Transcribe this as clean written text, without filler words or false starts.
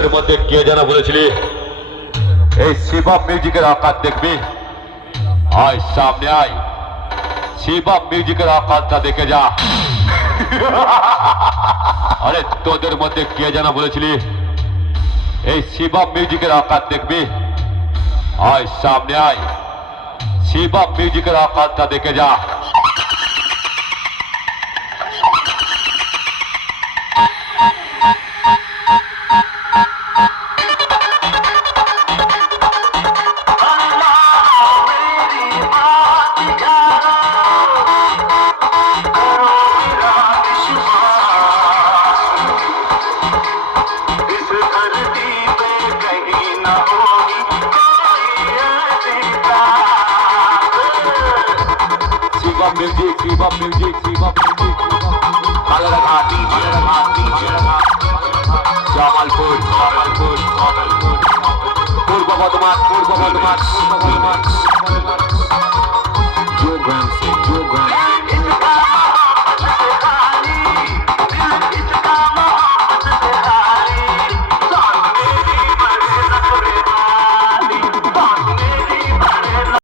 এর মধ্যে কে যেন বলেছিলি এই শিবম মিউজিকের আকার দেখবি? আয় সামনে আয়, শিবম মিউজিকের আকারটা দেখে যা। আরে তোদের মধ্যে কে যেন বলেছিলি এই শিবম মিউজিকের আকার দেখবি? আয় সামনে আয়, শিবম মিউজিকের আকারটা দেখে যা। Shivam music, Shivam music, Shivam music, Balurghati, Balurghati, Jamalpur, Jamalpur, Jamalpur, Purba Bardhaman, পূর্ব বর্ধমান, পূর্ব বর্ধমান।